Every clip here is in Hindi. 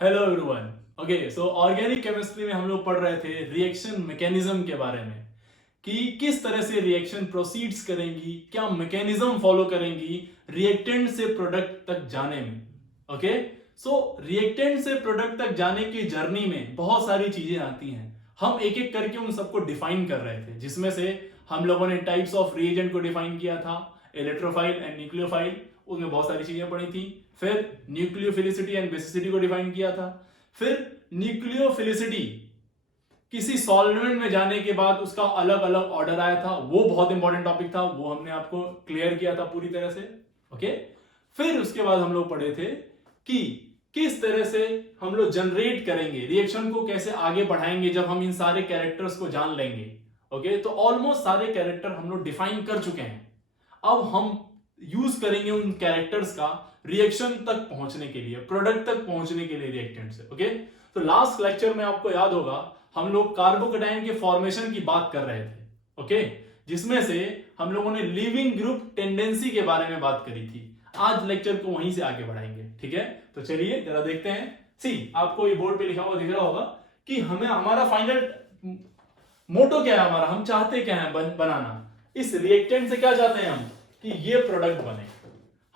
Hello everyone. ओके, सो ऑर्गेनिक केमिस्ट्री में हम लोग पढ़ रहे थे रिएक्शन मैकेनिज्म के बारे में कि किस तरह से रिएक्शन प्रोसीड्स करेंगी, क्या मैकेनिज्म फॉलो करेंगी रिएक्टेंट से प्रोडक्ट तक जाने में। ओके, सो रिएक्टेंट से प्रोडक्ट तक जाने की जर्नी में बहुत सारी चीजें आती हैं। हम एक एक करके उन सबको डिफाइन कर रहे थे, जिसमें से हम लोगों ने टाइप्स ऑफ रिएजेंट को डिफाइन किया था, इलेक्ट्रोफाइल एंड न्यूक्लियोफाइल, उसमें बहुत सारी चीजें पढ़ी थी। फिर न्यूक्लियोफिलिसिटी एंड बेसिसिटी को डिफाइन किया था। फिर न्यूक्लियोफिलिसिटी किसी सॉल्वेंट में जाने के बाद उसका अलग अलग ऑर्डर आया था, वो बहुत इंपॉर्टेंट टॉपिक था, वो हमने आपको क्लियर किया था पूरी तरह से। ओके, फिर उसके बाद हम लोग पढ़े थे कि किस तरह से हम लोग जनरेट करेंगे रिएक्शन को, कैसे आगे बढ़ाएंगे जब हम इन सारे कैरेक्टर्स को जान लेंगे। ओके, तो ऑलमोस्ट सारे कैरेक्टर हम लोग डिफाइन कर चुके हैं। अब हम यूज करेंगे उन कैरेक्टर्स का रिएक्शन तक पहुंचने के लिए, प्रोडक्ट तक पहुंचने के लिए रिएक्टेंट से। ओके, तो लास्ट लेक्चर में आपको याद होगा हम लोग कार्बोकेटाइन के फॉर्मेशन की बात कर रहे थे। ओके, जिसमें से हम लोगों ने लिविंग ग्रुप टेंडेंसी के बारे में बात करी थी। आज लेक्चर को वहीं से आगे बढ़ाएंगे। ठीक है, तो चलिए जरा देखते हैं। सी, आपको ये बोर्ड पे लिखा हुआ दिख रहा होगा कि हमें हमारा फाइनल मोटो क्या है, हमारा हम चाहते क्या है बनाना। इस रिएक्टेंट से क्या चाहते हैं हम कि ये प्रोडक्ट बने।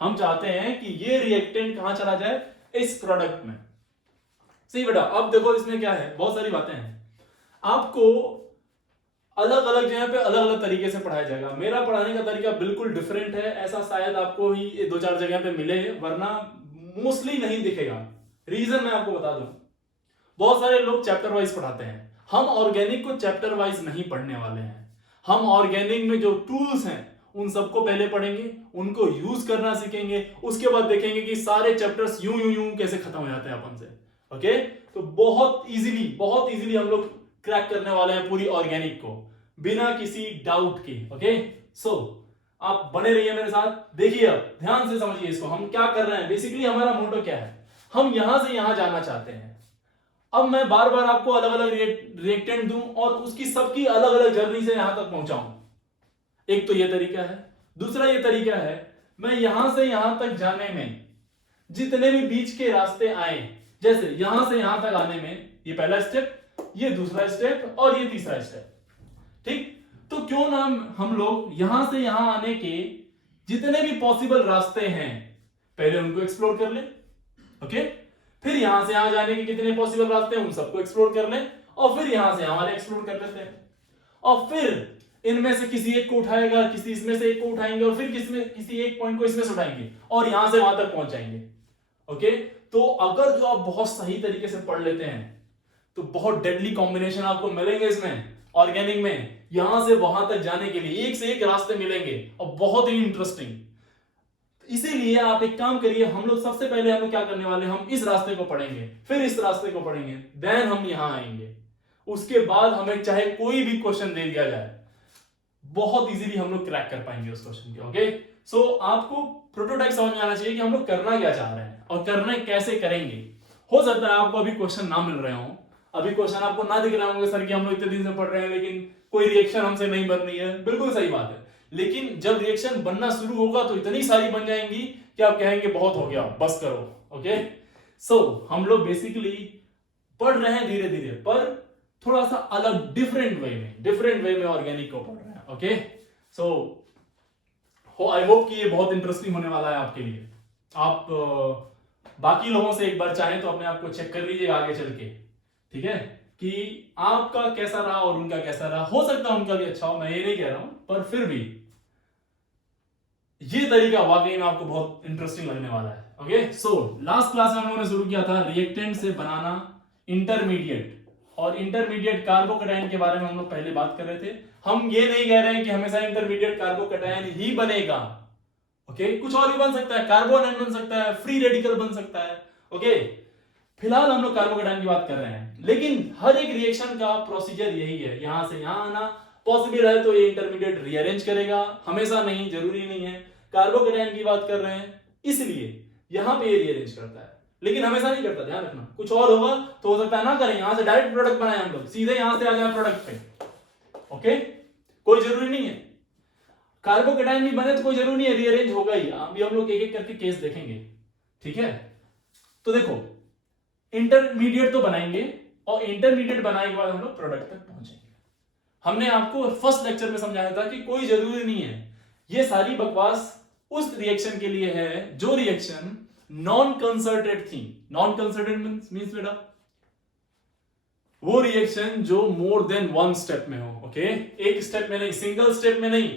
हम चाहते हैं कि ये रिएक्टेंट कहां चला जाए, इस प्रोडक्ट में। सही बेटा, अब देखो इसमें क्या है, बहुत सारी बातें हैं। आपको अलग अलग जगह पे अलग अलग तरीके से पढ़ाया जाएगा। मेरा पढ़ाने का तरीका बिल्कुल डिफरेंट है, ऐसा शायद आपको ही दो चार जगह पे मिले, वरना मोस्टली नहीं दिखेगा। रीजन मैं आपको बता दूं, बहुत सारे लोग चैप्टर वाइज पढ़ाते हैं। हम ऑर्गेनिक को चैप्टर वाइज नहीं पढ़ने वाले हैं। हम ऑर्गेनिक में जो टूल्स हैं उन सबको पहले पढ़ेंगे, उनको यूज करना सीखेंगे, उसके बाद देखेंगे कि सारे चैप्टर्स यूं यूं यूं कैसे खत्म हो जाते हैं अपन से। ओके, तो बहुत इजीली हम लोग क्रैक करने वाले हैं पूरी ऑर्गेनिक को बिना किसी डाउट के। ओके, सो आप बने रहिए मेरे साथ, देखिए अब ध्यान से समझिए इसको, हम क्या कर रहे हैं। बेसिकली हमारा मोटो क्या है, हम यहां से यहां जाना चाहते हैं। अब मैं बार बार आपको अलग अलग रिएक्टेंट दूं और उसकी सबकी अलग अलग जर्नी से यहां तक पहुंचाऊं। एक तो यह तरीका है। दूसरा यह तरीका है, मैं यहां से यहां तक जाने में जितने भी बीच के रास्ते आए, जैसे यहां से यहां तक आने में ये पहला स्टेप, ये दूसरा स्टेप और ये तीसरा स्टेप। ठीक, तो क्यों ना हम लोग यहां से यहां आने के जितने भी पॉसिबल रास्ते हैं पहले उनको एक्सप्लोर कर ले। ओके, फिर यहां से यहां जाने के कितने पॉसिबल रास्ते हैं उन सबको एक्सप्लोर कर लें, और फिर यहां से यहां वाले एक्सप्लोर कर लेते हैं। और फिर इनमें से किसी एक को उठाएगा, किसी इसमें से एक को उठाएंगे, और फिर किसी एक पॉइंट को इसमें से उठाएंगे और यहां से वहां तक पहुंच जाएंगे। ओके, तो अगर जो आप बहुत सही तरीके से पढ़ लेते हैं तो बहुत डेडली कॉम्बिनेशन आपको मिलेंगे इसमें ऑर्गेनिक में, यहां से वहां तक जाने के लिए एक से एक रास्ते मिलेंगे और बहुत ही इंटरेस्टिंग। इसीलिए आप एक काम करिए, हम लोग सबसे पहले हम लोग क्या करने वाले, हम इस रास्ते को पढ़ेंगे, फिर इस रास्ते को पढ़ेंगे, देन हम यहां आएंगे। उसके बाद हमें चाहे कोई भी क्वेश्चन दे दिया जाए, बहुत इजीली हम लोग क्रैक कर पाएंगे उस क्वेश्चन के। ओके, सो आपको प्रोटोटाइप समझ में आना चाहिए कि हम लोग करना क्या चाह रहे हैं और करना कैसे करेंगे। हो सकता है आपको अभी क्वेश्चन ना मिल रहे हो, अभी क्वेश्चन आपको ना दिख रहे होंगे, सर कि हम लोग इतने दिन से पढ़ रहे हैं लेकिन कोई रिएक्शन हमसे नहीं बन रही है। बिल्कुल सही बात है, लेकिन जब रिएक्शन बनना शुरू होगा तो इतनी सारी बन जाएंगी कि आप कहेंगे बहुत हो गया, बस करो। ओके, सो हम लोग बेसिकली पढ़ रहे हैं धीरे धीरे, पर थोड़ा सा अलग डिफरेंट वे में ऑर्गेनिक को पढ़ रहे हैं। ओके, सो आई होप कि ये बहुत इंटरेस्टिंग होने वाला है आपके लिए। आप बाकी लोगों से एक बार चाहें तो अपने आप को चेक कर लीजिएगा आगे चल के, ठीक है, कि आपका कैसा रहा और उनका कैसा रहा। हो सकता है उनका भी अच्छा हो, मैं ये नहीं कह रहा हूं, पर फिर भी ये तरीका वाकई में आपको बहुत इंटरेस्टिंग लगने वाला है। ओके, सो लास्ट क्लास में हम लोगों ने शुरू किया था रिएक्टेंट से बनाना इंटरमीडिएट, और इंटरमीडिएट कार्बोकेटाइन के बारे में हम लोग पहले बात कर रहे थे। हम ये नहीं कह रहे हैं कि हमेशा इंटरमीडिएट कार्बोकेटाइन ही बनेगा। ओके, कुछ और भी बन सकता है, कार्बोनेट बन सकता है, फ्री रेडिकल बन सकता है। ओके, फिलहाल हम लोग कार्बोकेटाइन की बात कर रहे हैं, लेकिन हर एक रिएक्शन का प्रोसीजर यही है, यहां से यहां आना। पॉसिबल है तो ये इंटरमीडिएट रीअरेंज करेगा, हमेशा नहीं, जरूरी नहीं है। कार्बोकेटाइन की बात कर रहे हैं इसलिए यहां पे ये रीअरेंज करता है, लेकिन हमेशा नहीं करता, ध्यान रखना। कुछ और होगा तो हो सकता है ना करें, यहां से डायरेक्ट प्रोडक्ट बनाए हम लोग, सीधे यहां से आ जाए प्रोडक्ट पे। ओके, कोई जरूरी नहीं है। कार्बोकेटाइन भी बने तो कोई जरूरी नहीं है, रीअरेंज होगा ही। अभी हम लोग एक एक करके केस देखेंगे, ठीक है। तो देखो, इंटरमीडिएट तो बनाएंगे और इंटरमीडिएट बनाने के बाद हम लोग प्रोडक्ट तक पहुंचेंगे। हमने आपको फर्स्ट लेक्चर में समझाया था कि कोई जरूरी नहीं है, ये सारी बकवास उस रिएक्शन के लिए है जो रिएक्शन नॉन कंसर्टेड थी। नॉन कंसर्टेड मींस बेटा वो रिएक्शन जो मोर देन वन स्टेप में हो। ओके, एक स्टेप में नहीं, सिंगल स्टेप में नहीं,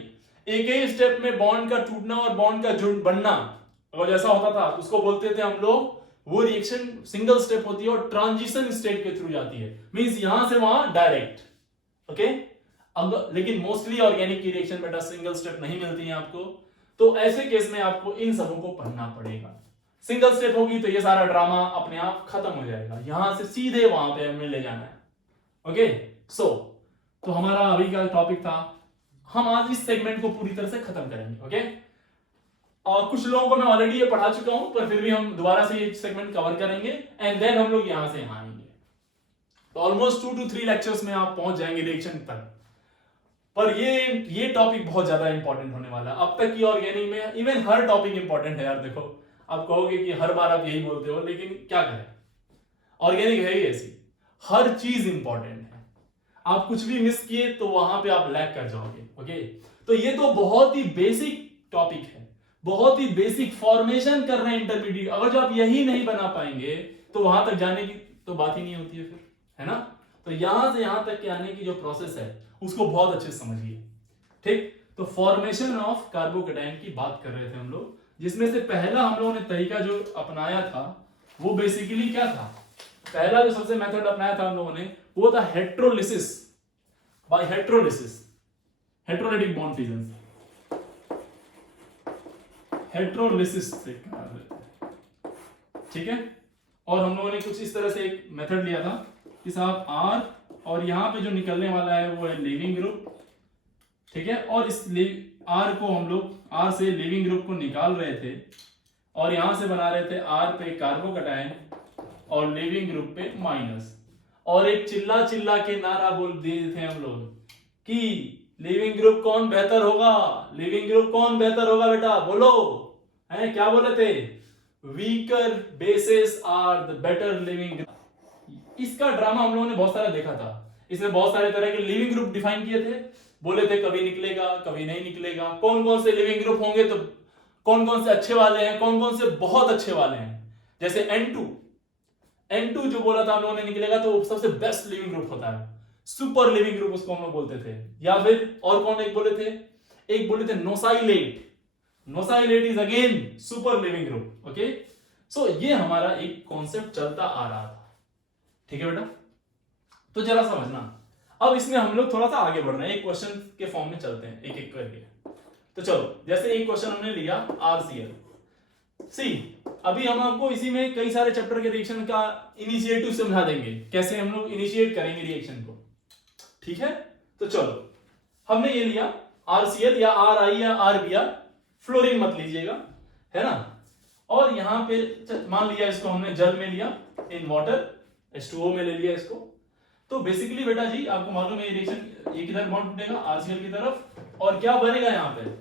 एक ही स्टेप में बॉन्ड का टूटना और बॉन्ड का जुड़ बनना अगर जैसा होता था उसको बोलते थे हम लोग, वो रिएक्शन सिंगल स्टेप होती है और ट्रांजिशन स्टेट के थ्रू जाती है, मींस यहां से वहां डायरेक्ट। ओके, अगर लेकिन मोस्टली ऑर्गेनिक की रिएक्शन बेटा सिंगल स्टेप नहीं मिलती है आपको, तो ऐसे केस में आपको इन सबों को पढ़ना पड़ेगा। सिंगल स्टेप होगी तो ये सारा ड्रामा अपने आप खत्म हो जाएगा, यहां से सीधे वहां पे हमें ले जाना है। ओके, तो हमारा अभी का टॉपिक था, हम आज इस सेगमेंट को पूरी तरह से खत्म करेंगे। ओके, और कुछ लोगों को मैं ऑलरेडी ये पढ़ा चुका हूं, पर फिर भी हम दोबारा से ये सेगमेंट कवर करेंगे एंड देन हम लोग यहां से यहां आएंगे। तो ऑलमोस्ट 2 to 3 लेक्चर्स में आप पहुंच जाएंगे रिएक्शन तक। पर ये टॉपिक बहुत ज्यादा इंपॉर्टेंट होने वाला है। अब तक की ऑर्गेनिक में इवन हर टॉपिक इंपॉर्टेंट है यार। देखो, आप कहोगे कि हर बार आप यही बोलते हो, लेकिन क्या करें, ऑर्गेनिक है ही ऐसी, हर चीज इंपॉर्टेंट है। आप कुछ भी मिस किए तो वहां पे आप लैग कर जाओगे। ओके, तो ये तो बहुत ही बेसिक टॉपिक है, बहुत ही बेसिक फॉर्मेशन कर रहे हैं इंटरमीडिएट। अगर जो आप यही नहीं बना पाएंगे तो वहां तक जाने की तो बात ही नहीं होती है फिर, है ना। तो यहां से यहां तक के आने की जो प्रोसेस है उसको बहुत अच्छे से समझिए। ठीक, तो फॉर्मेशन ऑफ कार्बोकेटाइन की बात कर रहे थे हम लोग, जिसमें से पहला हम लोगों ने तरीका जो अपनाया था वो बेसिकली क्या था, पहला जो सबसे मेथड अपनाया था हम लोगों ने वो था हेट्रोलिसिस बाय हेट्रोलिसिस, हेट्रोलाइटिक बॉन्ड फिजन, हेट्रोलिसिस से ठीक है। और हम लोगों ने कुछ इस तरह से एक मेथड लिया था कि साहब आर, और यहां पे जो निकलने वाला है वो है लिविंग ग्रुप, ठीक है। और इस आर को हम लोग आर से लिविंग ग्रुप को निकाल रहे थे और यहां से बना रहे थे आर पे कार्बोकेटाइन और लिविंग ग्रुप पे माइनस, और एक चिल्ला चिल्ला के नारा बोल दिए थे हम लोग कि लिविंग ग्रुप कौन बेहतर होगा, लिविंग ग्रुप कौन बेहतर होगा बेटा बोलो, है क्या बोले थे, weaker bases are the better living group. इसका ड्रामा हम लोगों ने बहुत सारा देखा था, इसमें बहुत सारे तरह के लिविंग ग्रुप डिफाइन किए थे, बोले थे कभी निकलेगा कभी नहीं निकलेगा, कौन कौन से लिविंग ग्रुप होंगे, तो कौन कौन से अच्छे वाले हैं, कौन कौन से बहुत अच्छे वाले हैं। जैसे N2 जो बोला था हम लोगों ने निकलेगा तो सबसे बेस्ट लिविंग ग्रुप होता है, सुपर लिविंग ग्रुप उसको हम लोग बोलते थे। या फिर और कौन एक बोले थे, एक बोले थे nosilate, nosilate is again super living group. Okay, so ये हमारा एक कॉन्सेप्ट चलता आ रहा था, ठीक है बेटा। तो जरा समझना, अब इसमें हम लोग थोड़ा सा आगे बढ़ रहे हैं, एक क्वेश्चन के फॉर्म में चलते हैं एक एक करके। तो चलो, जैसे एक क्वेश्चन हमने लिया RCl सी, अभी हम आपको इसी में कई सारे चैप्टर के रिएक्शन का इनिशिएटिव समझा देंगे, कैसे हम लोग इनिशिएट करेंगे रिएक्शन को, ठीक है। तो चलो, हमने ये लिया RCl या RI या RBr, फ्लोरीन मत लीजिएगा, है ना। और यहां पे मान लिया इसको हमने जल में लिया, इन वाटर H2O में ले लिया इसको। तो बेसिकली बेटा जी आपको मालूम है रिएक्शन ये किधर बॉन्ड टूटेगा, RCl की तरफ, और क्या बनेगा यहाँ पे,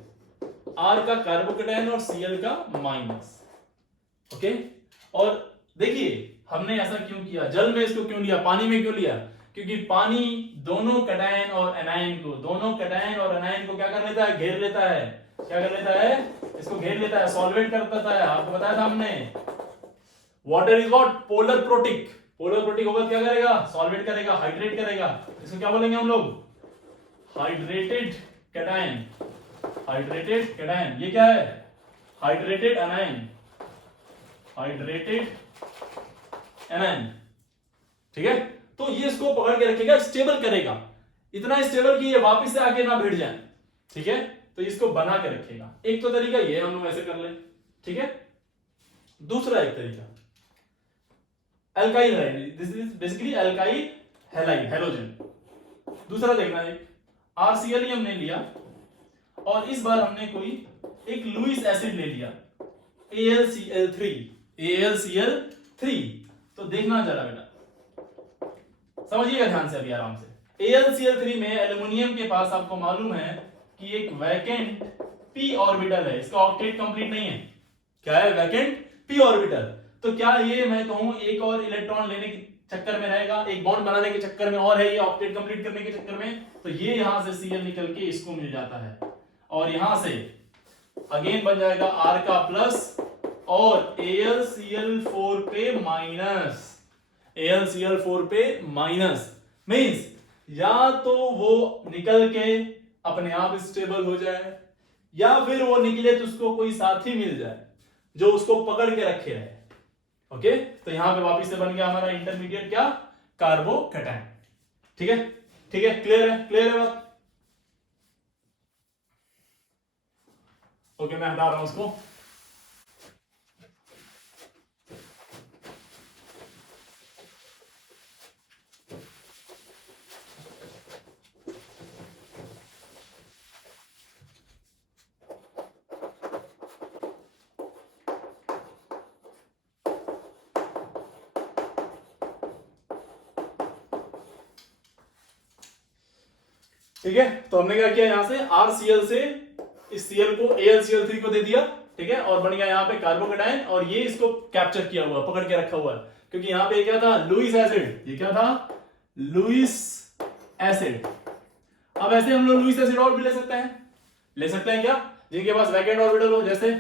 R का कार्बोकेटाइन और Cl का माइनस। ओके, और देखिए हमने ऐसा क्यों किया, जल में इसको क्यों लिया, पानी में क्यों लिया, क्योंकि पानी दोनों कैटायन और एनायन को, दोनों कैटायन और एनायन को क्या कर लेता है, घेर लेता है। क्या कर लेता है, इसको घेर लेता है, सॉल्वेट कर देता है। आपको बताया था हमने, water is what, polar protic, polar protic होगा क्या करेगा, सॉल्वेट करेगा, हाइड्रेट करेगा। इसको क्या बोलेंगे हम लोग, हाइड्रेटेड कैटायन, हाइड्रेटेड कैटायन। ये क्या है, हाइड्रेटेड एनायन, हाइड्रेटेड एनायन, ठीक है। तो ये इसको पकड़ के रखेगा, स्टेबल करेगा, इतना स्टेबल कि ये वापस से आके ना भिड़ जाए, ठीक है। तो इसको बना के रखेगा। एक तो तरीका ये हम लोग ऐसे कर ले, ठीक है। दूसरा एक तरीका अल्काइल है, this is basically alkyl halide, halogen. दूसरा देखना है, RCl ही हमने लिया और इस बार हमने कोई एक लुईस एसिड ले लिया, AlCl3, AlCl3। तो देखना जरा बेटा, समझिएगा ध्यान से अभी आराम से। AlCl3 में एल्युमिनियम के पास आपको मालूम है कि एक वैकेंट p ऑर्बिटल है, इसका ऑक्टेट कंप्लीट नहीं है। क्या है, वैकेंट p ऑर्बिटल। तो क्या ये मैं कहूं एक और इलेक्ट्रॉन लेने के चक्कर में रहेगा, एक बॉन्ड बनाने के चक्कर में, और है ये ऑक्टेट कंप्लीट करने के चक्कर में, तो ये यहां से Cl निकल के इसको मिल जाता है और यहां से अगेन बन जाएगा R का प्लस और AlCl4 पे माइनस, AlCl4 पे माइनस मींस या तो वो निकल के अपने आप स्टेबल हो जाए या फिर वो निकले तो उसको कोई साथी मिल जाए जो उसको पकड़ के रखे रहे। ओके, तो यहां पे वापस से बन गया हमारा इंटरमीडिएट क्या, कार्बोकैटायन। ठीक है, ठीक है, क्लियर है, क्लियर है बात। ओके, मैं हटा रहा हूं उसको। ठीक है, तो हमने क्या किया, यहां से RCl से इस Cl को AlCl3 को दे दिया। ठीक है, और बन गया यहाँ पे कार्बोकैटायन और ये इसको कैप्चर किया हुआ, पकड़ के रखा हुआ है, क्योंकि यहाँ पे क्या था, लुईस एसिड। ये क्या था, लुईस एसिड। अब ऐसे हम लोग लुईस एसिड और भी ले सकते हैं क्या, जिनके पास वैकेंट ऑर्बिटल हो, जैसे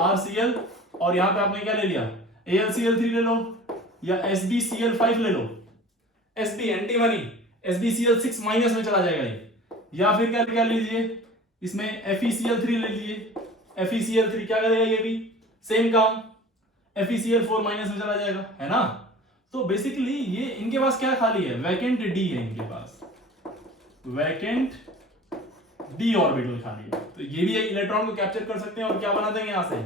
RCl और यहाँ पे आपने क्या ले लिया, AlCl3 ले लो या SbCl5 ले लो। Sb anti money, SbCl6 minus में चला जाएगा ये, या फिर क्या कर लीजिए इसमें FeCl3 ले लीजिए। FeCl3 क्या करेगा, ये भी सेम काम, FeCl4 माइनस में चला जाएगा, है ना। तो बेसिकली ये इनके पास क्या खाली है, वैकेंट डी है इनके पास, वैकेंट डी ऑर्बिटल खाली है। तो ये भी एक इलेक्ट्रॉन को कैप्चर कर सकते हैं और क्या बना देंगे यहाँ से,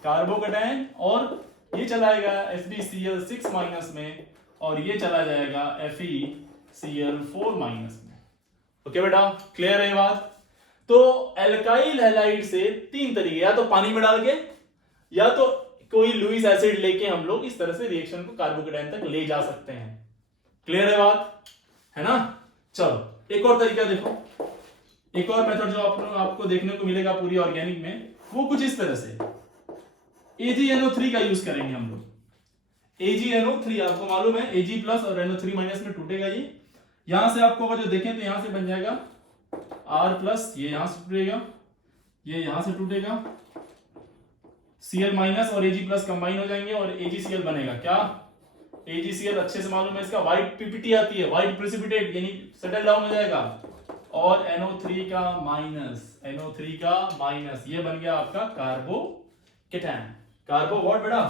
कार्बोकैटायन, और ये चला जाएगा SbCl6 माइनस में और ये चला जाएगा FeCl4 माइनस में। ओके बेटा, क्लियर है ये बात। तो एल्काइल हैलाइड से तीन तरीके, या तो पानी में डाल के, या तो कोई लुईस एसिड लेके हम लोग इस तरह से रिएक्शन को कार्बोकैटायन तक ले जा सकते हैं। क्लियर है बात, है ना। चलो एक और तरीका देखो, एक और मेथड जो आपको देखने को मिलेगा पूरी ऑर्गेनिक में, वो कुछ इस तरह से AgNO3 का यूज करेंगे हम लोग। AgNO3 आपको मालूम है Ag प्लस और NO3 माइनस में टूटेगा ये, यहां से आपको अगर जो देखें तो यहां से बन जाएगा R प्लस, ये यहां से टूटेगा, ये यहां से टूटेगा, Cl माइनस और Ag प्लस कंबाइन हो जाएंगे और AgCl बनेगा क्या, AgCl अच्छे से मालूम है इसका, व्हाइट पीपीटी आती है, व्हाइट प्रेसिपिटेट यानी सेटल डाउन हो जाएगा, और NO3 का माइनस, NO3 का माइनस, ये बन गया आपका कार्बोकैटायन। कार्बो व्हाट बेटा,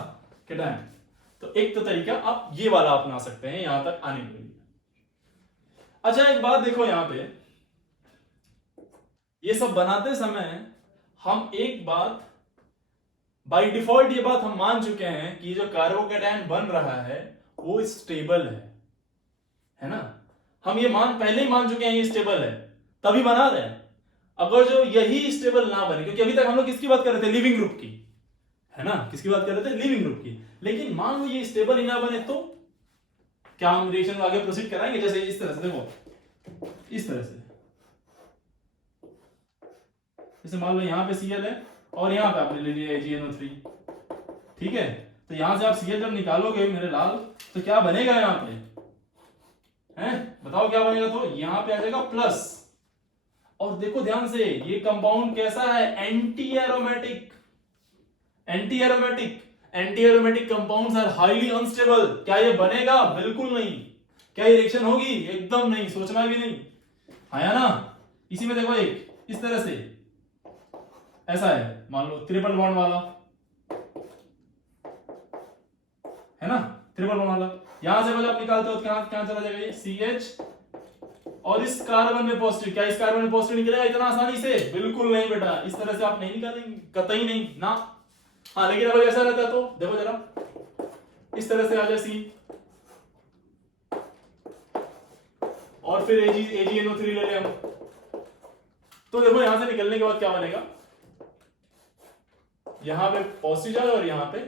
कैटायन। तो एक तो तरीका आप ये वाला अपना सकते हैं यहां तक आने के लिए। अच्छा एक बात देखो, यहां पे ये सब बनाते समय हम एक बात बाय डिफॉल्ट ये बात हम मान चुके हैं कि जो कार्बोकैटायन बन रहा है वो स्टेबल है ना। हम ये पहले ही मान चुके हैं ये स्टेबल है, तभी बना रहे हैं। अगर जो यही स्टेबल ना बने, क्योंकि अभी तक हम लोग किसकी बात कर रहे थे, लिविंग ग्रुप की, है ना, किसकी बात कर रहे थे, लिविंग ग्रुप की। लेकिन मान लो ये स्टेबल ही ना बने तो क्या हम रिएक्शन आगे प्रोसीड कराएंगे, जैसे इस तरह से, देखो इस तरह से, जैसे मान लो यहां पे Cl है और यहां पे आपने ले लिया AgNO3, ठीक है। तो यहां से आप Cl जब निकालोगे मेरे लाल, तो क्या बनेगा यहां पे, हैं बताओ क्या बनेगा, तो यहां पे आ जाएगा प्लस। और देखो ध्यान से, ये कंपाउंड कैसा है, anti aromatic. Anti aromatic, anti aromatic compounds are highly unstable. क्या ये बनेगा, बिल्कुल नहीं। क्या ये रिएक्शन होगी, एकदम नहीं, सोचना भी नहीं, आया ना। इसी में देखो एक इस तरह से ऐसा है, मान लो ट्रिपल बॉन्ड वाला, है ना, ट्रिपल बॉन्ड वाला, यहां से जब आप निकालते हो क्या चला जाएगा ये CH, और इस कार्बन में पॉजिटिव, क्या इस कार्बन में पॉजिटिव निकलेगा इतना आसानी से, बिल्कुल नहीं बेटा, इस तरह से आप नहीं निकालेंगे, कतई नहीं ना। हाँ लेकिन अगर ऐसा रहता तो देखो जरा, इस तरह से आ जाए C, और फिर AgNO3 ले ले हम, तो देखो यहां से निकलने के बाद क्या बनेगा, यहां पे पॉजिटिव जाए और यहां पे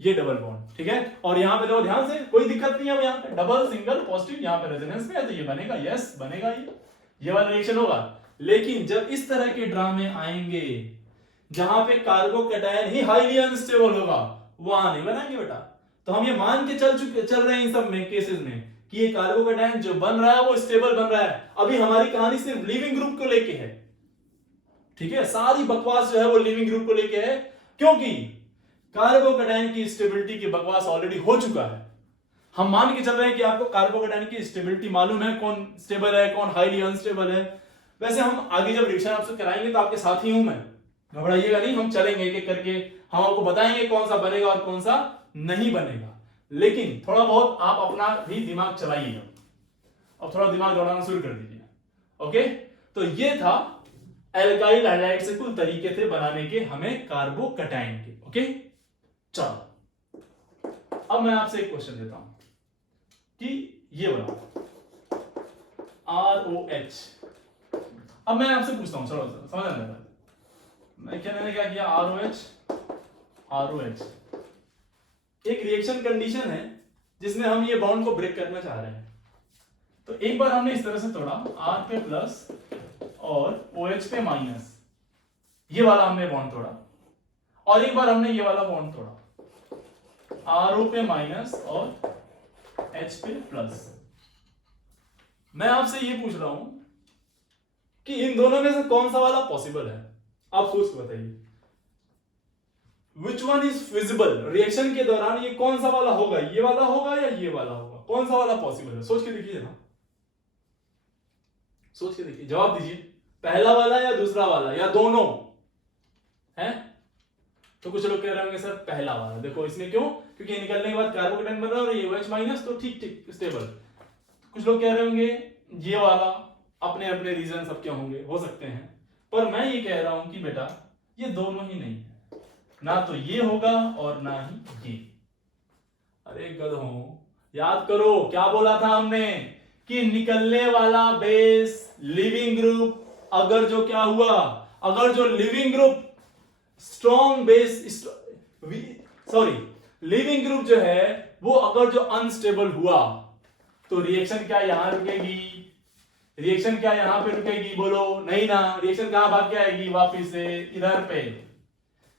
ये डबल बॉन्ड, ठीक है। और यहां पे देखो ध्यान से, कोई दिक्कत नहीं है, यहां पे डबल सिंगल पॉजिटिव, यहां पे रेजोनेंस में है, तो ये बनेगा, यस बनेगा, ये वाला रिएक्शन होगा। लेकिन जब इस तरह के ड्रामे आएंगे जहां पे कार्बोकैटायन ही हाईली अनस्टेबल होगा, वहां नहीं बनाएंगे बेटा। तो हम ये मान के चल रहे हैं इन सब में केसेस में कि ये कार्बोकेटायन जो बन रहा है वो स्टेबल बन रहा है। अभी हमारी कहानी सिर्फ लिविंग ग्रुप को लेके है, ठीक है, सारी बकवास जो है वो लिविंग ग्रुप को लेके है, क्योंकि कार्बोकेटायन की स्टेबिलिटी की बकवास ऑलरेडी हो चुका है। हम मान के चल रहे हैं कि आपको कार्बोकेटायन की स्टेबिलिटी मालूम है, कौन स्टेबल है कौन हाईली अनस्टेबल है। वैसे हम आगे जब रिएक्शन आपसे कराएंगे तो आपके साथ ही हूं मैं, घबराइएगा नहीं, हम चलेंगे एक एक करके, हम आपको बताएंगे कौन सा बनेगा और कौन सा नहीं बनेगा। लेकिन थोड़ा बहुत आप अपना भी दिमाग चलाइएगा, अब थोड़ा दिमाग दौड़ाना शुरू कर दीजिए। ओके, तो ये था एल्काइल हाइड्राइड से कुल तरीके थे बनाने के हमें कार्बोकेटायन के। ओके, चलो अब मैं आपसे एक क्वेश्चन देता हूं कि ये बनाओ ROH। अब मैं आपसे पूछता हूं, चलो समझ आ रहा है मैंने क्या किया, ROH एक रिएक्शन कंडीशन है जिसमें हम ये बॉन्ड को ब्रेक करना चाह रहे हैं। तो एक बार हमने इस तरह से तोड़ा, R पे प्लस और OH पे माइनस, ये वाला हमने बॉन्ड तोड़ा, और एक बार हमने ये वाला बॉन्ड तोड़ा, RO पे माइनस और H पे प्लस। मैं आपसे ये पूछ रहा हूं कि इन दोनों में से कौन सा वाला पॉसिबल है, आप सोच के बताइए। Which one is feasible, reaction के दौरान ये कौन सा वाला होगा, ये वाला होगा या ये वाला होगा, कौन सा वाला पॉसिबल है, सोच के देखिए ना, सोच के देखिए, जवाब दीजिए, पहला वाला या दूसरा वाला या दोनों है। तो कुछ लोग कह रहे होंगे सर पहला वाला, देखो इसमें क्यों, क्योंकि निकलने के बाद कार्बोकेटायन बन रहा है और ये OH माइनस, तो ठीक ठीक स्टेबल। कुछ लोग कह रहे होंगे ये वाला, अपने अपने रीजन सबके होंगे, हो सकते हैं, पर मैं ये कह रहा हूं कि बेटा ये दोनों ही नहीं है, ना तो ये होगा और ना ही ये। अरे गधों, याद करो क्या बोला था हमने कि निकलने वाला बेस लिविंग ग्रुप, अगर जो क्या हुआ, अगर जो leaving group strong base, sorry leaving group जो है वो अगर जो अनस्टेबल हुआ तो रिएक्शन क्या यहां रुकेगी, रिएक्शन क्या यहां पे रुकेगी, बोलो नहीं ना, रिएक्शन कहां भाग के आएगी, वापिस से इधर पे,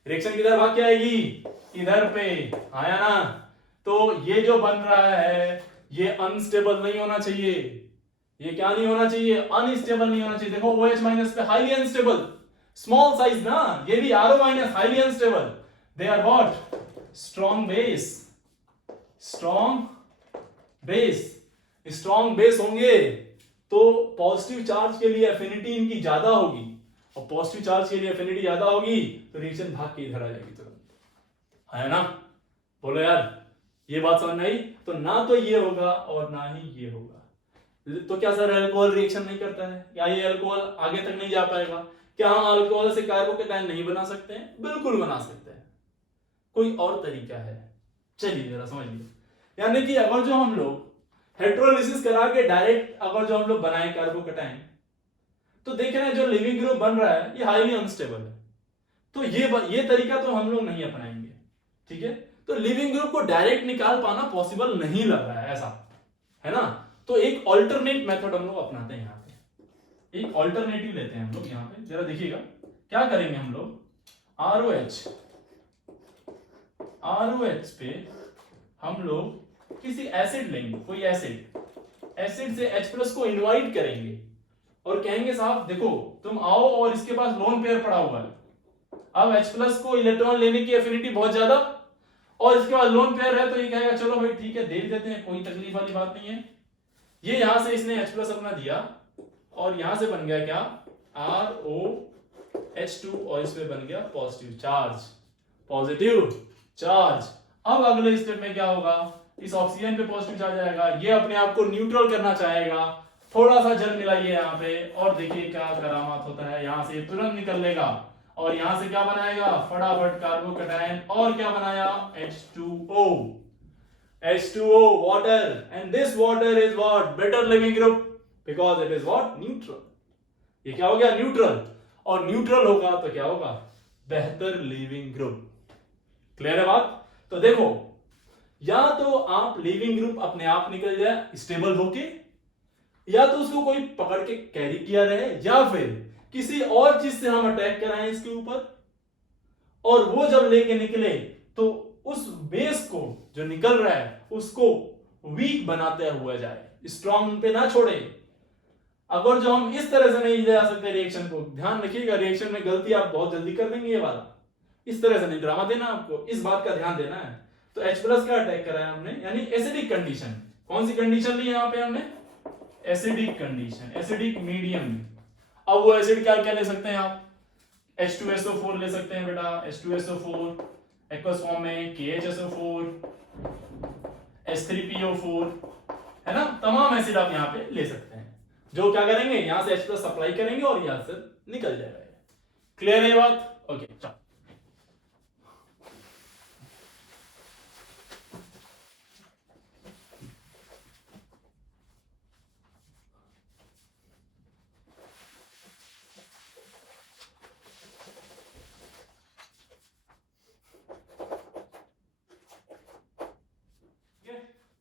रिएक्शन किधर भाग के आएगी, इधर पे, आया ना। तो ये जो बन रहा है ये अनस्टेबल नहीं होना चाहिए, ये क्या नहीं होना चाहिए, अनस्टेबल नहीं होना चाहिए। देखो OH माइनस पे हाईली अनस्टेबल, स्मॉल साइज ना, ये भी RO minus highly unstable, they are what, strong base, strong base, strong base होंगे तो पॉजिटिव चार्ज के लिए एफिनिटी इनकी ज्यादा होगी, और पॉजिटिव चार्ज के लिए एफिनिटी ज्यादा होगी तो रिएक्शन भाग के इधर आ जाएगी तुरंत, है ना। बोलो यार, ये बात समझ में आई। तो ना तो ये होगा और ना ही ये होगा। तो क्या सर अल्कोहल रिएक्शन नहीं करता है, या ये अल्कोहल आगे तक नहीं जा पाएगा, क्या हम अल्कोहल से कार्बोकेटायन नहीं बना सकते हैं, बिल्कुल बना सकते हैं, कोई और तरीका है, चलिए जरा समझिए। यानी कि अगर जो हम लोग हेट्रोलिसिस करा के डायरेक्ट अगर जो हम लोग बनाए कार्बोकेटायन, तो देख रहे हैं जो लिविंग ग्रुप बन रहा है ये हाईली अनस्टेबल है, तो ये तरीका तो हम लोग नहीं अपनाएंगे, ठीक है। तो लिविंग ग्रुप को डायरेक्ट निकाल पाना पॉसिबल नहीं लग रहा है, ऐसा है ना। तो एक ऑल्टरनेट मेथड हम लोग अपनाते हैं, यहाँ पे एक ऑल्टरनेटिव लेते हैं हम लोग। यहाँ पे जरा देखिएगा क्या करेंगे हम लोग, ROH पे हम लोग किसी एसिड लेंगे, कोई एसिड से H+ को इनवाइट करेंगे और कहेंगे साहब देखो तुम आओ, और इसके पास लोन पेयर पड़ा हुआ है, अब H+ को इलेक्ट्रॉन लेने की एफिनिटी बहुत ज्यादा, और इसके बाद लोन पेयर है, तो ये कहेगा चलो भाई ठीक है दे देते हैं, कोई तकलीफ वाली बात नहीं है। ये यहां से इसने H+ अपना दिया और यहां से बन गया क्या, ROH2, और इसमें बन गया पॉजिटिव चार्ज। अब अगले स्टेप में क्या होगा, इस ऑक्सीजन पे पॉजिटिव चार्ज आएगा, ये अपने आप को न्यूट्रल करना चाहेगा, थोड़ा सा जल मिलाइए यहाँ पे और देखिए क्या करामात होता है, यहां से तुरंत निकल लेगा और यहां से क्या बनाएगा, फटाफट कार्बोकेटायन, और क्या बनाया, H2O water, and this water is what, better living group because it is what, neutral। ये क्या हो गया, न्यूट्रल, और न्यूट्रल होगा तो क्या होगा, बेहतर लिविंग ग्रुप। क्लियर है बात। तो देखो या तो आप लिविंग ग्रुप अपने आप निकल जाए स्टेबल होके, या तो उसको कोई पकड़ के कैरी किया रहे, या फिर किसी और चीज से हम अटैक कराएं इसके ऊपर, और वो जब लेके निकले तो उस बेस को जो निकल रहा है उसको वीक बनाते हुए जाए, स्ट्रॉन्ग पे ना छोड़े। अगर जो हम इस तरह से नहीं ले जा सकते रिएक्शन को, ध्यान रखिएगा रिएक्शन में गलती आप बहुत जल्दी कर देंगे ये वाला, इस तरह से नहीं ड्रामा देना आपको, इस बात का ध्यान देना है। तो H प्लस का अटैक करा है हमने, यानी एसिडिक कंडीशन। कौन सी कंडीशन ली यहां पे हमने? Acidic condition, acidic medium. अब वो एसिड क्या क्या ले सकते हैं आप? H2SO4 ले सकते हैं बेटा, H2SO4 एक्वस फॉर्म में, KHSO4, H3PO4, है ना, तमाम एसिड आप यहां पे ले सकते हैं, जो क्या करेंगे यहां से H प्लस सप्लाई करेंगे और यहां से निकल जाएगा। क्लियर है ये बात? ओके चलो।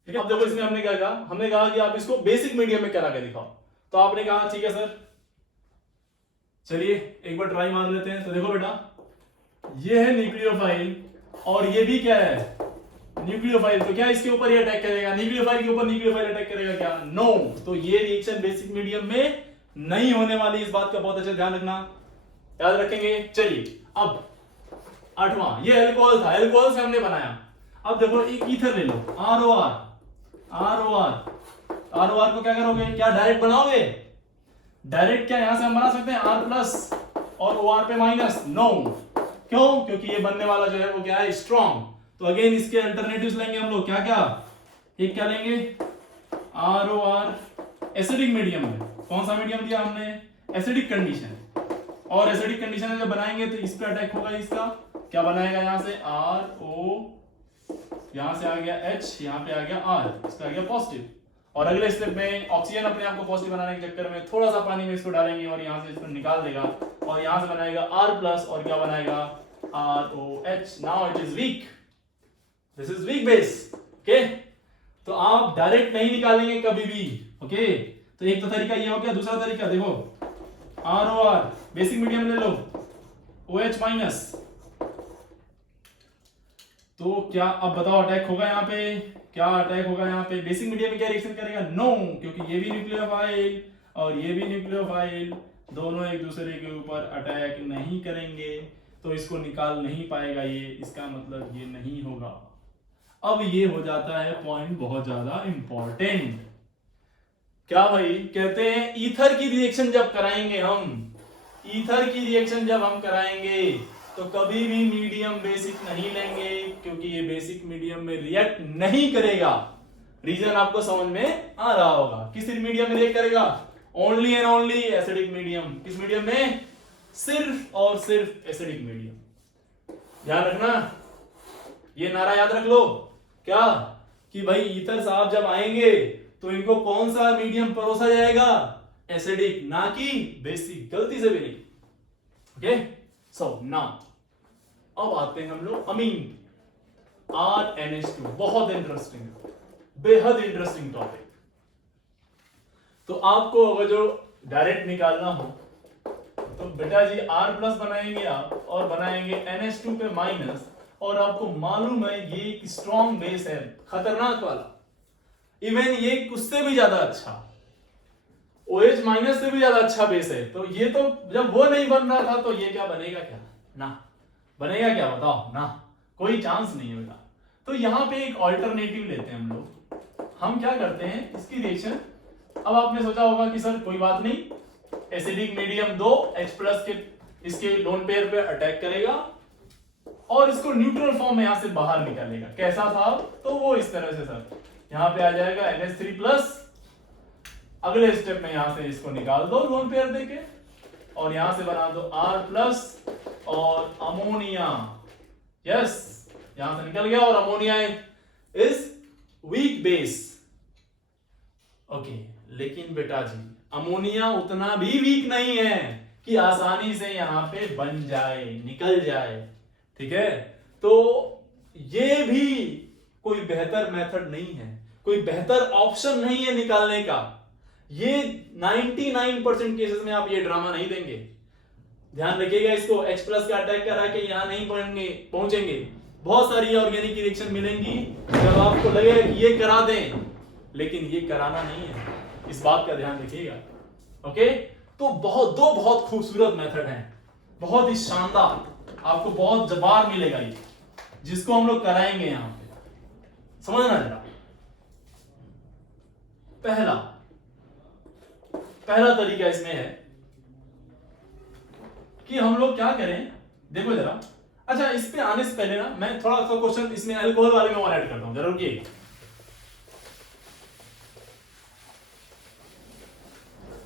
ठीक है, अब देखो इसमें हमने क्या कहा, हमने कहा कि आप इसको बेसिक मीडियम में करा के दिखाओ, तो आपने कहा ठीक है सर, चलिए एक बार ट्राई मार लेते हैं। तो देखो बेटा, ये है न्यूक्लियोफाइल और ये भी क्या है? न्यूक्लियोफाइल। तो क्या इसके ऊपर ये अटैक करेगा? न्यूक्लियोफाइल के ऊपर न्यूक्लियोफाइल अटैक करेगा क्या? नो। तो ये रिएक्शन बेसिक मीडियम में नहीं होने वाली, इस बात का बहुत अच्छा ध्यान रखना, याद रखेंगे। चलिए अब 8वां, ये एल्कोहल था, एल्कोहल से हमने बनाया। अब देखो एक ईथर ले लो, ROR, ROR को क्या करोगे? क्या डायरेक्ट बनाओगे? डायरेक्ट क्या यहां से हम बना सकते हैं R प्लस और OR पे माइनस? नो। क्यों? क्योंकि ये बनने वाला जो है वो क्या है? स्ट्रॉन्ग। तो अगेन इसके अल्टरनेटिव्स लेंगे हम लोग, क्या क्या? एक क्या लेंगे? ROR एसिडिक मीडियम में। कौन सा मीडियम दिया हमने? Acidic condition. और एसिडिक कंडीशन में जब बनाएंगे तो इस पे अटैक होगा, इसका क्या बनाएगा? यहां से RO, यहां से आ गया H, यहां पे आ गया R, इसका आ गया पॉजिटिव। और अगले स्टेप में ऑक्सीजन अपने आप को पॉजिटिव बनाने के चक्कर में थोड़ा सा पानी में इसको डालेंगे और यहां से इसको निकाल देगा और यहां से बनाएगा R प्लस और क्या बनाएगा? ROH। Now it is weak, this is weak base. Okay, तो आप डायरेक्ट नहीं निकालेंगे कभी भी। ओके, तो एक तो तरीका ये हो गया। दूसरा तरीका देखो, ROR बेसिक मीडियम ले लो, OH माइनस, तो क्या अब बताओ अटैक होगा यहाँ पे? क्या अटैक होगा यहाँ पे? बेसिक मीडियम में क्या रिएक्शन करेगा? नो, क्योंकि ये भी न्यूक्लियोफाइल और ये भी न्यूक्लियोफाइल, दोनों एक दूसरे के ऊपर अटैक नहीं करेंगे, तो इसको निकाल नहीं पाएगा ये, इसका मतलब ये नहीं होगा। अब ये हो जाता है पॉइंट बहुत ज्यादा इंपॉर्टेंट। क्या भाई? कहते हैं ईथर की रिएक्शन जब कराएंगे हम, ईथर की रिएक्शन जब हम कराएंगे तो कभी भी मीडियम बेसिक नहीं लेंगे, क्योंकि ये बेसिक मीडियम में रिएक्ट नहीं करेगा। रीजन आपको समझ में आ रहा होगा। किस मीडियम में रिएक्ट करेगा? Only and only acidic medium. किस मीडियम में? सिर्फ और सिर्फ एसिडिक मीडियम। ध्यान रखना, ये नारा याद रख लो, क्या कि भाई ईथर साहब जब आएंगे तो इनको कौन सा मीडियम परोसा जाएगा? एसिडिक, ना कि बेसिक, गलती से भी नहीं। ओके, सो नाउ अब आते हैं हम लोग अमीन, RNH2। बहुत इंटरेस्टिंग, बेहद इंटरेस्टिंग टॉपिक। तो आपको अगर जो डायरेक्ट निकालना हो तो बेटा जी R प्लस बनाएंगे आप और बनाएंगे NH2 पे माइनस, और आपको मालूम है ये एक स्ट्रॉन्ग बेस है, खतरनाक वाला, इवन ये उससे भी ज्यादा अच्छा, OH माइनस से भी ज्यादा अच्छा बेस है। तो ये तो जब वो नहीं बन रहा था तो ये क्या बनेगा? क्या ना बनेगा? क्या बताओ ना, कोई चांस नहीं है बेटा। तो यहां पे एक ऑल्टरनेटिव लेते हैं हम लोग। हम क्या करते हैं इसकी रिएक्शन, अब आपने सोचा होगा कि सर कोई बात नहीं, एसिडिक मीडियम 2 H प्लस के इसके लोन पेयर पे अटैक करेगा और इसको न्यूट्रल फॉर्म में यहां से बाहर निकालेगा। कैसा था? तो वो इस तरह से सर, यहां पे आ जाएगा NH3 प्लस, अगले स्टेप में यहां से इसको निकाल दो लोन पेयर देके और यहां से बना दो R प्लस और अमोनिया। यस, यहां से निकल गया और ammonia is weak base. Okay, लेकिन बेटा जी अमोनिया उतना भी वीक नहीं है कि आसानी से यहां पे बन जाए, निकल जाए। ठीक है, तो ये भी कोई बेहतर मेथड नहीं है, कोई बेहतर ऑप्शन नहीं है निकालने का। ये 99% केसेस में आप ये ड्रामा नहीं देंगे। ध्यान रखिएगा इसको, H प्लस का अटैक करा के यहां नहीं पहुंचेंगे, बहुत सारी ऑर्गेनिक रिएक्शन मिलेंगी जब आपको लगेगा कि ये करा दें, लेकिन ये कराना नहीं है, इस बात का ध्यान रखिएगा। ओके, तो दो बहुत खूबसूरत मेथड हैं, बहुत ही शानदार, आपको बहुत जबार मिलेगा ये, जिसको हम लोग कराएंगे यहां पे। समझना जरा। पहला तरीका इसमें है कि हम लोग क्या करें, देखो जरा। अच्छा, इस पे आने से पहले ना मैं थोड़ा सा क्वेश्चन इसमें अल्कोहल वाले में और ऐड करता हूं, जरूर की।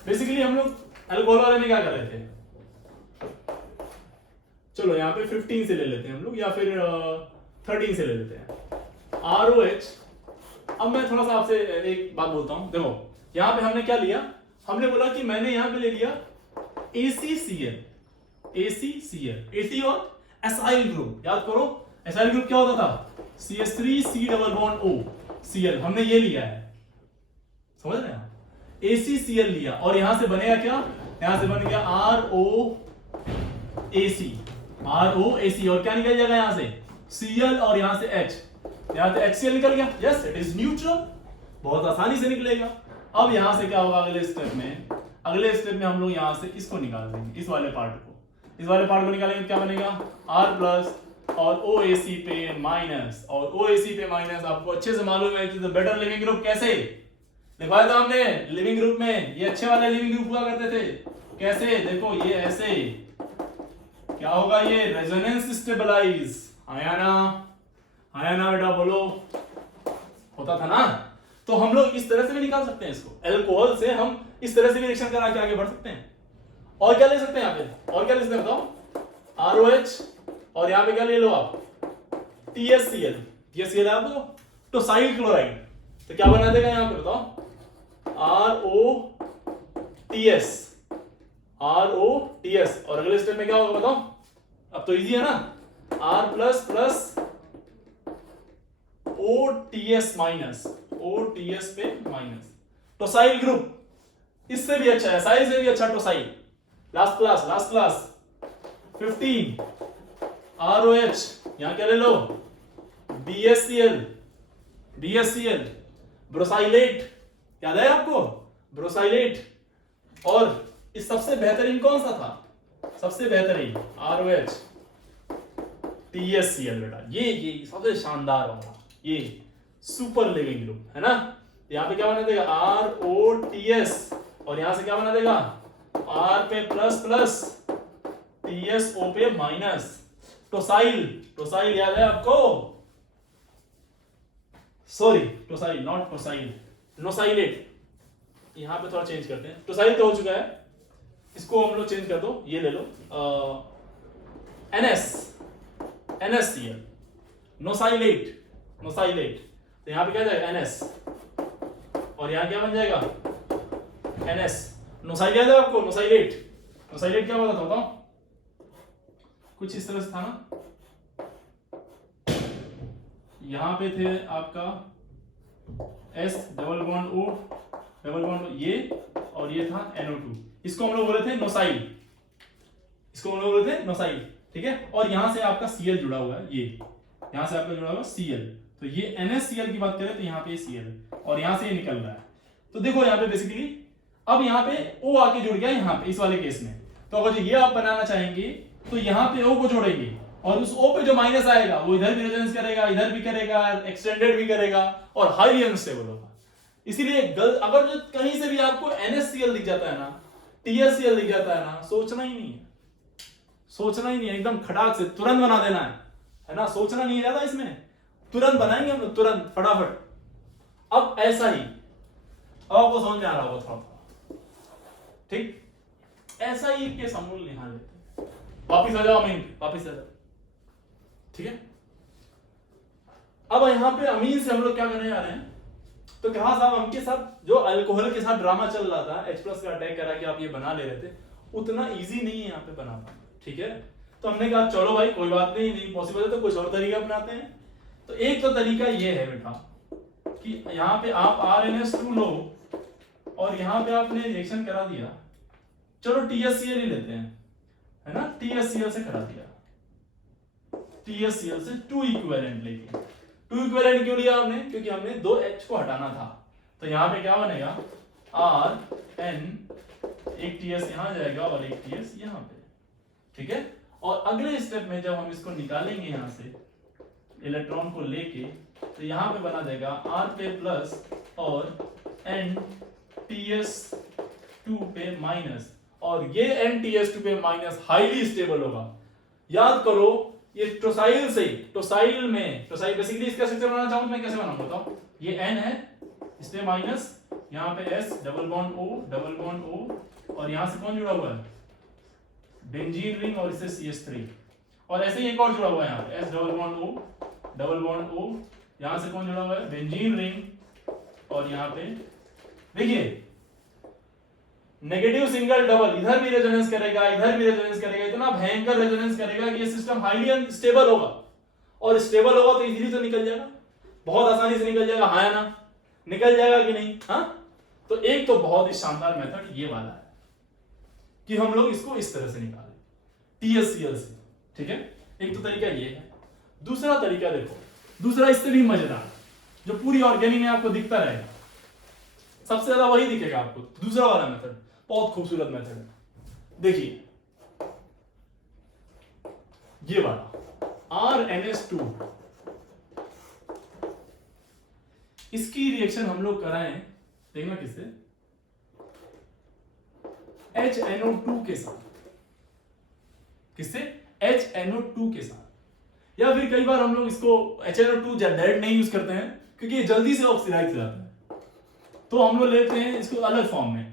बेसिकली हम लोग अल्कोहल वाले में क्या कर रहे थे, चलो यहाँ पे 15 से ले लेते हैं हम लोग, या फिर 13 से ले लेते हैं, ROH। अब मैं थोड़ा सा आपसे एक बात बोलता हूं, देखो यहाँ पे हमने क्या लिया, हमने बोला कि मैंने यहाँ पे ले लिया ACCl, AC और एसाइल ग्रुप। याद करो एसाइल ग्रुप क्या होता था, CH3 double bond O Cl, हमने ये लिया है, समझ रहे हैं। ACCl लिया और यहां से बनेगा क्या, यहां से बन गया ROAC, और क्या निकल जाएगा यहां से Cl और यहां से H, यहां से HCl निकल गया। यस, इट इज न्यूट्रल, बहुत आसानी से निकलेगा। अब यहां से क्या होगा, अगले स्टेप में हम लोग यहां से इसको निकाल देंगे, इस वाले पार्ट को निकालेंगे, क्या बनेगा R प्लस और OAC पे माइनस, और OAC पे माइनस आपको अच्छे से मालूम है कि बेटर लिविंग ग्रुप कैसे लिखवाया था हमने, लिविंग ग्रुप में ये अच्छे वाले लिविंग ग्रुप हुआ करते थे, कैसे, देखो ये ऐसे क्या होगा, ये रेजोनेंस स्टेबलाइज, आया ना बेटा, बोलो, होता था ना। तो हम लोग इस तरह से भी निकाल सकते हैं इसको, अल्कोहल से हम इस तरह से भी रिएक्शन करा के आगे बढ़ सकते हैं। और क्या ले सकते हैं यहाँ पे, और क्या ले सकते हैं बताओ, ROH, और यहाँ पे क्या ले लो आप, TSCl है आपको, टोसाइल क्लोराइड, तो क्या बना देगा यहाँ पे बताओ, ROTS, और अगले स्टेप में क्या होगा बताओ, अब तो इजी है ना, R प्लस प्लस OTS पे माइनस, टोसाइल ग्रुप, इससे भी अच्छा है, साइज से भी अच्छा टोसाइल। लास्ट क्लास 15 ROH, यहां क्या ले लो, BSCl, ब्रोसाइलेट, याद है आपको, ब्रोसाइलेट। और इस सबसे बेहतरीन कौन सा था, सबसे बेहतरीन ROH, TSCl बेटा, ये सबसे शानदार वाला, ये सुपर लिविंग ग्रुप है ना। यहां पे क्या बना देगा, ROTS, और यहां से क्या बना देगा, R पे प्लस प्लस, TSO पे माइनस, टोसाइल याद है आपको, सॉरी टोसाइल नॉट टोसाइल, नोसाइलेट। यहां पे थोड़ा चेंज करते हैं, टोसाइल तो हो चुका है, इसको हम लोग चेंज कर दो, ये ले लो NSCl, नोसाइलेट, तो यहां पे क्या जाएगा NS, और यहां क्या बन जाएगा NS, नोसाइल याद है आपको, नोसाइलेट क्या होता था बताओ, कुछ इस तरह से था ना, यहां पे थे आपका S double bond O double bond ये, और ये था NO2, इसको हम लोग बोले थे नोसाइल, ठीक है। और यहां से आपका Cl जुड़ा हुआ है, ये यहां से आपका जुड़ा हुआ Cl, तो ये NaCl की बात करें तो यहाँ पे Cl, और यहां से ये निकल रहा है। तो देखो यहाँ पे बेसिकली अब यहाँ पे O आके जुड़ गया यहाँ पे इस वाले केस में, तो अगर ये आप बनाना चाहेंगे तो यहाँ पे O को जोड़ेंगे, और उस O पे जो माइनस आएगा वो इधर भी रेजोनेंस करेगा, इधर भी करेगा, एक्सटेंडेड भी करेगा, और हाईली अनस्टेबल होगा। इसीलिए अगर जो कहीं से भी आपको NaCl दिख जाता है ना, TSCl दिख जाता है ना, सोचना ही नहीं है, एकदम खटाक से तुरंत बना देना है ना, सोचना नहीं ज्यादा इसमें, तुरंत बनाएंगे हम लोग, तुरंत फटाफट। अब ऐसा ही, अब आपको समझ में आ रहा होगा थोड़ा, ठीक, ऐसा ही केस हम लोग यहां लेते हैं, वापिस आ जाओ, ठीक है। अब यहाँ पे अमीन से हम लोग क्या करने जा रहे हैं, तो कहा साहब हमके साथ जो अल्कोहल के साथ ड्रामा चल रहा था, H+ का अटैक करा के आप ये बना ले रहे थे, उतना इजी नहीं है यहाँ पे बना पाना, ठीक है। तो हमने कहा चलो भाई कोई बात नहीं पॉसिबल है तो कुछ और तरीका अपनाते हैं। तो एक तो तरीका ये है बेटा कि यहाँ पे आप RNS2 लो और यहाँ पे आपने रिएक्शन करा दिया, चलो TSCl ही लेते हैं, है ना, TSCl से करा दिया, TSCl से 2 इक्विवेलेंट लेके। 2 इक्विवेलेंट क्यों लिया हमने? क्योंकि हमने 2 H को हटाना था। तो यहाँ पे क्या बनेगा RN, एक TS यहाँ जाएगा और एक TS यहाँ पे, ठीक है। और अगले स्टेप में जब हम इसको निकालेंगे यहाँ से इलेक्ट्रॉन को लेके, तो यहाँ पे बना देगा R पे प्लस और N TS2 पे माइनस, और ये N TS2 पे माइनस हाईली स्टेबल होगा। याद करो ये टोसाइल से, टोसाइल बेसिकली इसका स्ट्रक्चर बनाना चाहूं तो मैं कैसे बनाऊंगा बताओ। ये N है, इस पे माइनस, यहाँ पे S डबल बॉन्ड O और यहाँ से कौन जुड़ा हुआ है? बेंजीन रिंग, और इससे CH3, और ऐसे ही एक और जुड़ा हुआ है यहाँ पे S डबल बॉन्ड O, यहाँ से कौन जुड़ा हुआ है? बेंजीन रिंग, और यहाँ पे देखिए नेगेटिव सिंगल डबल, इधर भी रेजोनेंस करेगा, इधर भी रेजोनेंस करेगा, इतना भयंकर रेजोनेंस करेगा कि ये सिस्टम हाईली अनस्टेबल होगा, और स्टेबल होगा तो इजीली तो निकल जाएगा, बहुत आसानी से निकल जाएगा, हाँ या ना? निकल जाएगा कि नहीं? हाँ। तो एक तो बहुत ही शानदार मेथड ये वाला है कि हम लोग इसको इस तरह से निकालें TSCl से, ठीक है। एक तो तरीका ये है। दूसरा तरीका देखो, दूसरा इससे भी मजेदार, जो पूरी ऑर्गेनिक में आपको दिखता रहेगा, सबसे ज्यादा वही दिखेगा आपको, दूसरा वाला मेथड बहुत खूबसूरत मेथड है। देखिए ये वाला RNS2, इसकी रिएक्शन हम लोग कराएं, देखना किससे? HNO2 के साथ। किससे? HNO2 के साथ। या फिर कई बार हम लोग इसको HNO2 डायरेक्ट नहीं यूज करते हैं क्योंकि ये जल्दी से ऑक्सीडाइज हो जाता है, तो हम लोग लेते हैं इसको अलग फॉर्म में,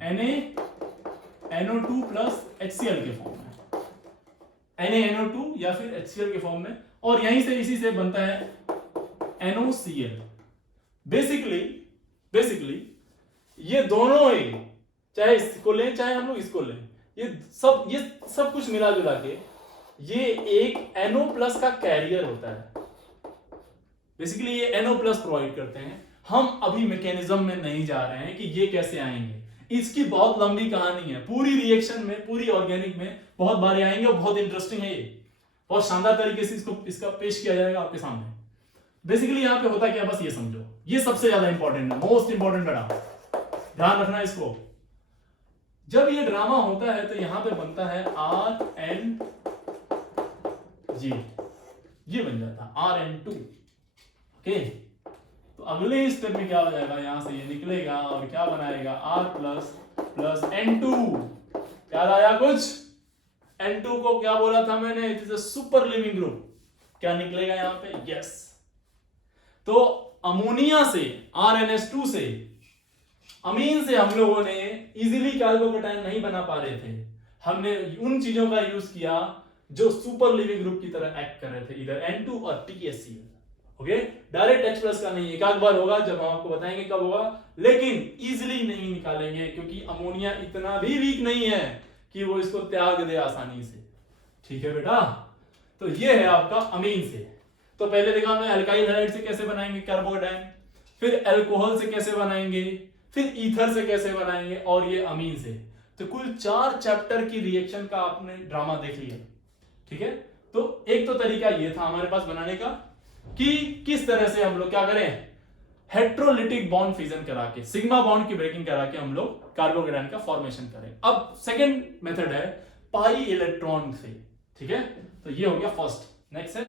NaNO2 प्लस HCl के फॉर्म में, NaNO2 या फिर HCl के फॉर्म में, और यहीं से इसी से बनता है NOCl। बेसिकली ये दोनों ही, चाहे इसको लें चाहे हम लोग इसको लें, ये सब कुछ मिला जुला के ये एक NO+ का कैरियर होता है। बेसिकली ये NO+ प्रोवाइड करते हैं। हम अभी मैकेनिज्म में नहीं जा रहे हैं कि ये कैसे आएंगे, इसकी बहुत लंबी कहानी है, पूरी रिएक्शन में, पूरी ऑर्गेनिक में बहुत बार आएंगे, और बहुत इंटरेस्टिंग है ये, बहुत शानदार तरीके से इसका पेश किया जाएगा आपके सामने। बेसिकली यहाँ पे होता क्या, बस ये समझो, ये सबसे ज्यादा इंपॉर्टेंट है, मोस्ट इंपॉर्टेंट ड्रामा, ध्यान रखना इसको। जब ये ड्रामा होता है तो यहाँ पे बनता है RNG, ये बन जाता है RN2, ओके। तो अगले स्टेप में क्या हो जाएगा, यहां से ये निकलेगा और क्या बनाएगा R+ N2। याद आया कुछ? N2 को क्या बोला था मैंने? It is a super living group. क्या निकलेगा यहाँ पे? यस। तो अमोनिया से, RNS2 से, अमीन से हम लोगों ने इजीली कार्बोकेटायन नहीं बना पा रहे थे, हमने उन चीजों का यूज किया जो सुपर लिविंग ग्रुप की तरह एक्ट कर रहे थे, इधर N2 और TSCl, ओके। डायरेक्ट H+ का नहीं, एक आध बार होगा जब हम आपको बताएंगे कब होगा, लेकिन इजीली नहीं निकालेंगे क्योंकि अमोनिया इतना भी वीक नहीं है कि वो इसको त्याग दे आसानी से, ठीक है बेटा। तो ये है आपका अमीन से। तो पहले देखा हमने अल्काइल हैलाइड से कैसे बनाएंगे कार्बोकेटायन, फिर अल्कोहल से कैसे बनाएंगे, फिर ईथर से कैसे बनाएंगे, और ये अमीन से। तो कुल 4 चैप्टर की रिएक्शन का आपने ड्रामा देख लिया, ठीक है। तो एक तो तरीका ये था हमारे पास बनाने का कि किस तरह से हम लोग क्या करें, हेट्रोलिटिक बॉन्ड फिजन करा के, सिग्मा बॉन्ड की ब्रेकिंग करा के हम लोग कार्बोकेटायन का फॉर्मेशन करें। अब सेकंड मेथड है पाई इलेक्ट्रॉन से, ठीक है। तो ये हो गया फर्स्ट। नेक्स्ट है